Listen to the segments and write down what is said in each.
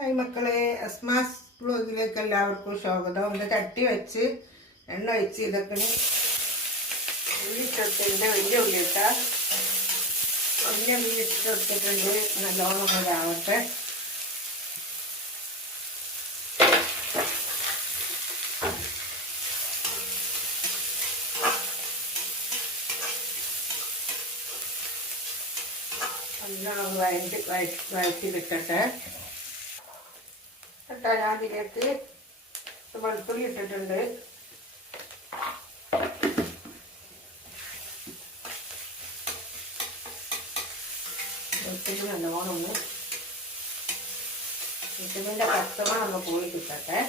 Hi മക്കളെ അസ്മാസ് ബ്ലോഗിലേക്ക് എല്ലാവർക്കും സ്വാഗതം. ഇത് ചട്ടി വെച്ച് എണ്ണ വെച്ച് ഇതൊക്കെ ഉള്ളിട്ടൊട്ടിന്റെ വലിയ ഉള്ളിട്ട. വലിയ ഉള്ളിട്ടൊട്ടിട്ടുണ്ട് നല്ലോണം ഒന്നിതാവട്ടെ നല്ലോണം വഴറ്റി വഴറ്റി കിട്ടട്ടെ കേട്ടോ ഞാൻ ഇതിലേക്ക് വെളുത്തുള്ളി ഇട്ടിട്ടുണ്ട്. വെളുത്തുള്ളി നല്ലോണം ഒന്ന് വെളുത്തുള്ളിന്റെ കസ്റ്റമർ ഒന്ന് പോയി കിട്ടട്ടെ.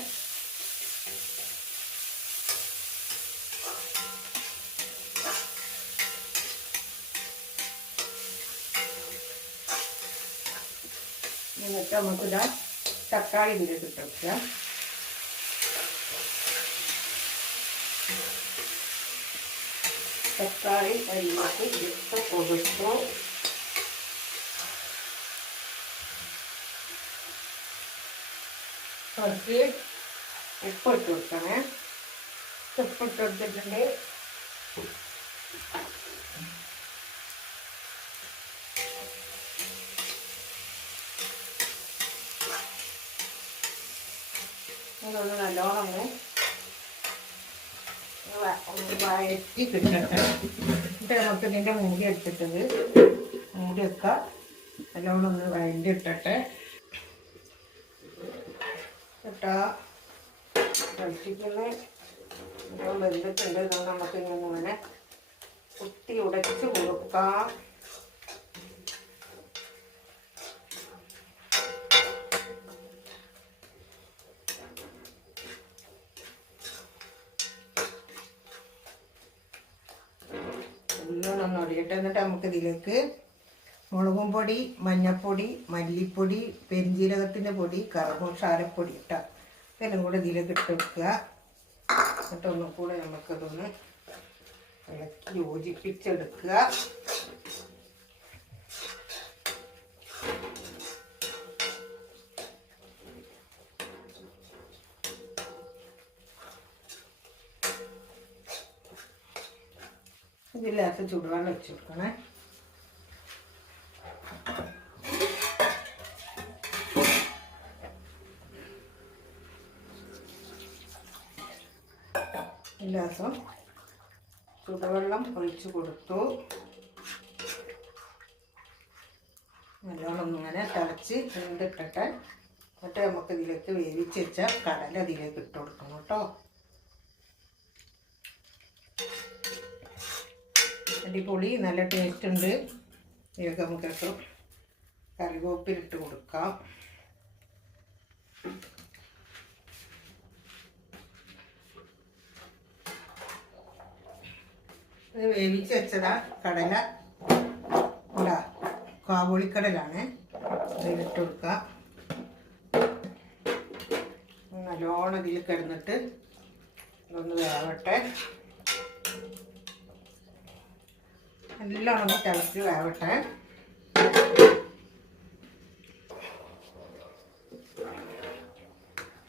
എന്നിട്ട് നമുക്കിതാ തക്കാളി ഇതിലേക്ക് ഇട്ട് വെക്കുക തക്കാളി അതിലേക്ക് ഇട്ട് കൊടുത്തു കുറച്ച് ഉപ്പ് ഇട്ട് കൊടുക്കണേ ഉപ്പ് ഇട്ട് കൊടുത്തിട്ടുണ്ട് ഇതൊന്ന് നല്ലോണം ഒന്ന് വഴറ്റി കിട്ടട്ടെ എന്നിട്ട് നമുക്ക് ഇതിന്റെ മൂടി എടുത്തിട്ടത് മൂടി വെക്കാം നല്ലോണം ഒന്ന് വഴറ്റി ഇട്ടട്ടെ. ഇട്ടാ നല്ലോണം വെന്തിട്ടുണ്ട്. നമുക്ക് ഇങ്ങനെ കുത്തി ഉടച്ച് കൊടുക്കാം. നല്ലോണം ഒടിയട്ടെ. എന്നിട്ട് നമുക്ക് ഇതിലേക്ക് മുളകും പൊടി മഞ്ഞപ്പൊടി മല്ലിപ്പൊടി പെരിഞ്ജീരകത്തിന്റെ പൊടി കറുമസാരപ്പൊടി ഇട്ട ഇതെല്ലാം കൂടെ ഇതിലേക്ക് ഇട്ട് വെക്കുക എന്നിട്ട് ഒന്നും കൂടെ നമുക്കതൊന്ന് ഇളക്കി യോജിപ്പിച്ചെടുക്കുക. ഇതില്ലാത്ത ചുടുവെള്ളം വെച്ച് കൊടുക്കണേ. ഗ്ലാസം ചുടുവെള്ളം ഒഴിച്ചു കൊടുത്തു. നല്ലോണം ഇങ്ങനെ തിളച്ച് വെന്തിട്ടിട്ട് എന്നിട്ട് നമുക്ക് ഇതിലേക്ക് വേവിച്ച് വെച്ച കടല അതിലേക്ക് ഇട്ട് കൊടുക്കണം കേട്ടോ. അടിപൊളി നല്ല ടേസ്റ്റ് ഉണ്ട്. ഇതൊക്കെ നമുക്ക് നമുക്കൊക്കെ കറിവേപ്പിലിട്ട് കൊടുക്കാം. ഇത് വേവിച്ച് വെച്ചതാ കടല. ഇതാ കാബോളിക്കടലാണ്. ഇതിലിട്ട് കൊടുക്കുക നല്ലോണം ഇതിൽ കിടന്നിട്ട് ഇതൊന്ന് വേവട്ടെ. നല്ലോണം ഒന്ന് തിളച്ച് വേവട്ടെ.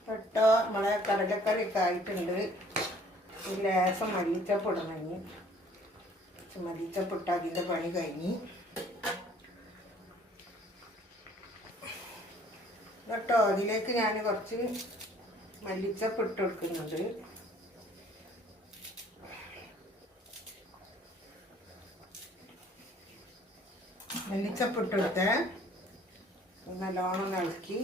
പെട്ടോ നമ്മളെ കടലക്കറി ഒക്കെ ആയിട്ടുണ്ട് ലേസം മല്ലിച്ചപ്പ് ഇട്ട് അതിന്റെ പണി കഴിഞ്ഞ്. കേട്ടോ അതിലേക്ക് ഞാൻ കുറച്ച് മല്ലിച്ചപ്പ് ഇട്ട് കൊടുക്കുന്നുണ്ട്. മല്ലിച്ചപ്പ് ഇട്ടെടുത്ത് നല്ലോണം ഇളക്കി.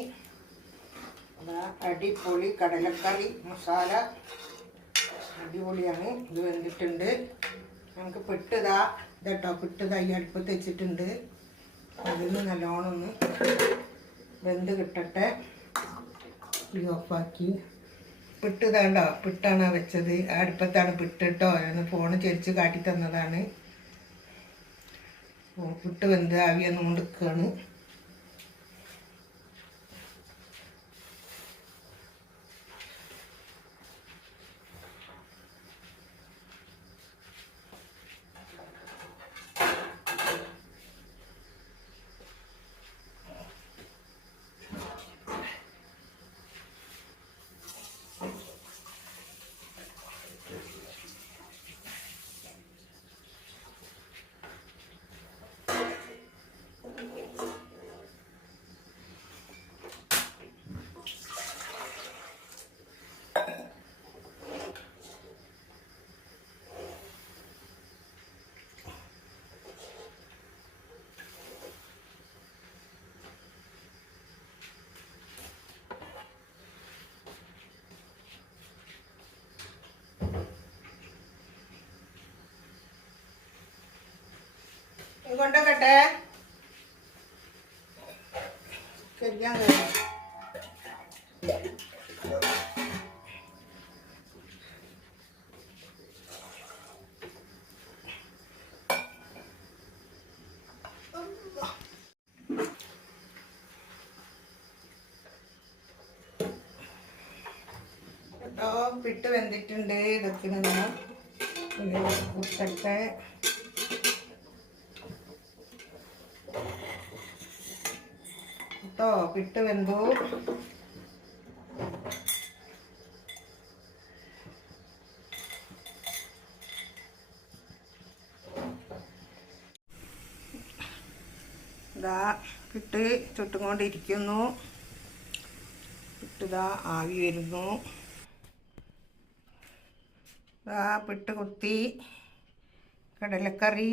അടിപൊളി കടലക്കറി മസാല. അടിപൊളിയാണ്. ഇത് വെന്തിട്ടുണ്ട്. നമുക്ക് പെട്ടതാ. ഇതട്ടോ പെട്ടതാ ഈ അടുപ്പത്ത് വെച്ചിട്ടുണ്ട്. അതിന് നല്ലോണം ഒന്ന് വെന്ത് കിട്ടട്ടെ. ഈ ഓഫാക്കി. പിട്ട് പെട്ടാണ് പിട്ടാണ് വെച്ചത്. ആ അടുപ്പത്താണ് പിട്ടിട്ടോ എന്ന് ഫോണ് ചെരിച്ച് കാട്ടി തന്നതാണ് പുട്ട് വെന്ത് ആവിയൊന്നും കൊടുക്കുകയാണ് കൊണ്ടോക്കട്ടെ കഴിക്കാൻ കഴിയും കേട്ടോ പിട്ട് വെന്തിട്ടുണ്ട്. ഇതൊക്കെ നിന്ന് കുത്തട്ടെ കേട്ടോ? പിട്ട് വെന്തു ഇതാ പിട്ട് ചുട്ടുകൊണ്ടിരിക്കുന്നു. പിട്ടിതാ ആവി വരുന്നു. ഇതാ പിട്ട് കുത്തി. കടലക്കറി.